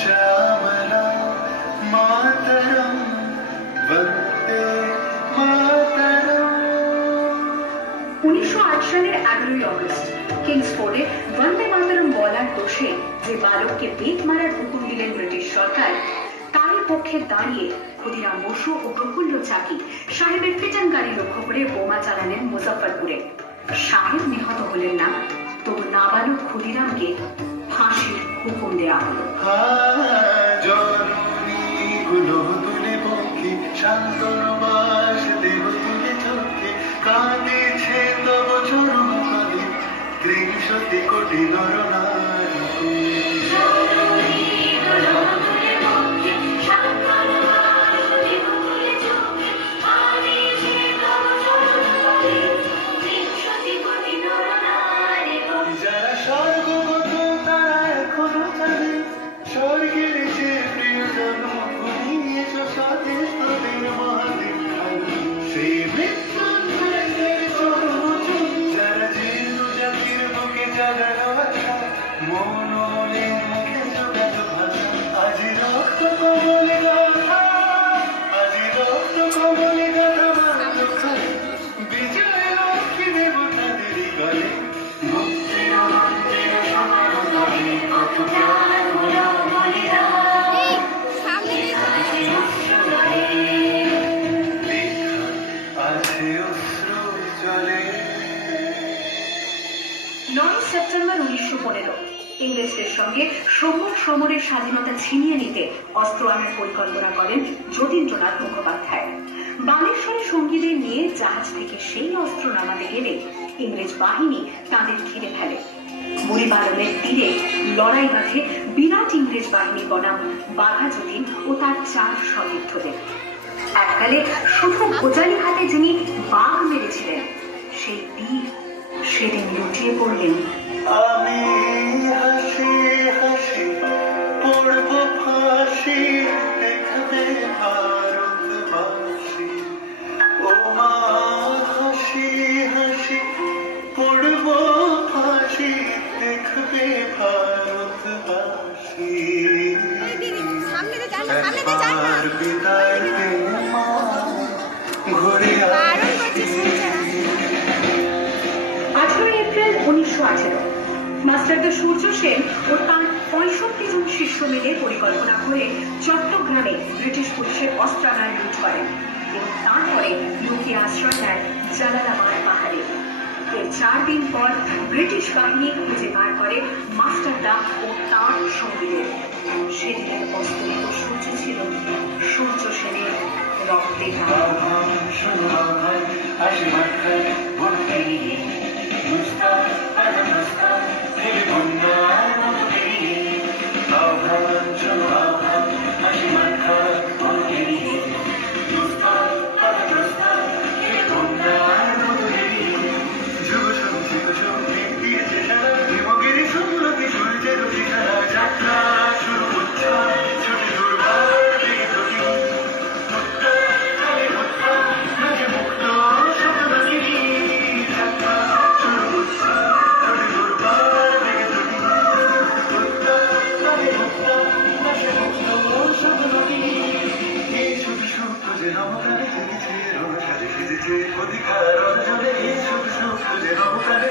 श्यामला मातरम वंदे मातरम। 1908 সালের 11ই অগস্ট কিংসফোর্ডে বন্দে মাতরম বলার দোষে যে বালককে বেত মারার হুকুম দিলেন ব্রিটিশ সরকার, তারই পক্ষে দাঁড়িয়ে ক্ষুদিরাম বসু ও প্রফুল্ল চাকি সাহেবের ফিটান গাড়ি লক্ষ্য করে বোমা চালালেন মুজফ্ফরপুরে। সাহেব নিহত হলেন না, তবু নাবালক ক্ষুদিরামকে ফাঁসির হুকুম দেওয়া হলো। কোটি নরনারী যারা স্বর্গগত তারা এখনো জানে স্বর্গের যে প্রিয় জন্মভূমি এসো স্বদেশ তোদের মহাদেব সেই মৃত্যুঞ্জয়ের চরণচুমি যারা জীর্ণ জাতির বুকে জাগানো আশা মননে মুখে জোগানো ভাষা আজি রক্ত কমলে গাথা আজি রক্ত কমলে গাথা মানুষ বিজয় লক্ষ্মী দেবতাদের গলে সেপ্টেম্বর 1915 ইংরেজদের সঙ্গে সম্মুখ সমরের স্বাধীনতা ছিনিয়ে নিতে অস্ত্র আনার পরিকল্পনা করেন যতীন্দ্রনাথ মুখোপাধ্যায়। বালেশ্বরে সঙ্গীদের নিয়ে জাহাজ থেকে সেই অস্ত্র নামাতে গেলে ইংরেজ বাহিনী তাদের ঘিরে ফেলে। বুড়িপালনের তীরে লড়াই বাঁধে বিরাট ইংরেজ বাহিনী বনাম বাঘা যতীন ও তার 4 সতীর্থদের। এককালে শুধু গোজালি হাতে যিনি বাঘ মেরেছিলেন, সেই বীর সেদিন লুটিয়ে পড়লেন। আমি হাসি হাসি পড়ব ফাঁসি দেখবে ভারতবাসী ও মা হাসি হাসি পড়ব ফাঁসি দেখবে ভারতবাসী আর বিদায় মা ঘুরে আসি। 18 এপ্রিল 1918 মাস্টারদা সূর্য সেন ও তার 65 জন শিষ্য মিলে পরিকল্পনা করে চট্টগ্রামে ব্রিটিশ পুলিশের অস্ত্রাগার লুট করেন এবং তারপরে লুকিয়ে আশ্রয় নেয় জালালাবাদ পাহাড়ে। এর 4 দিন পর ব্রিটিশ বাহিনী খুঁজে বার করে মাস্টারদা ও তার সঙ্গীদের। সেদিনের অস্ত সূর্য ছিল সূর্য সেনের রক্তে অধিকার অর্জনে সুখ সুখ যে নৌকারে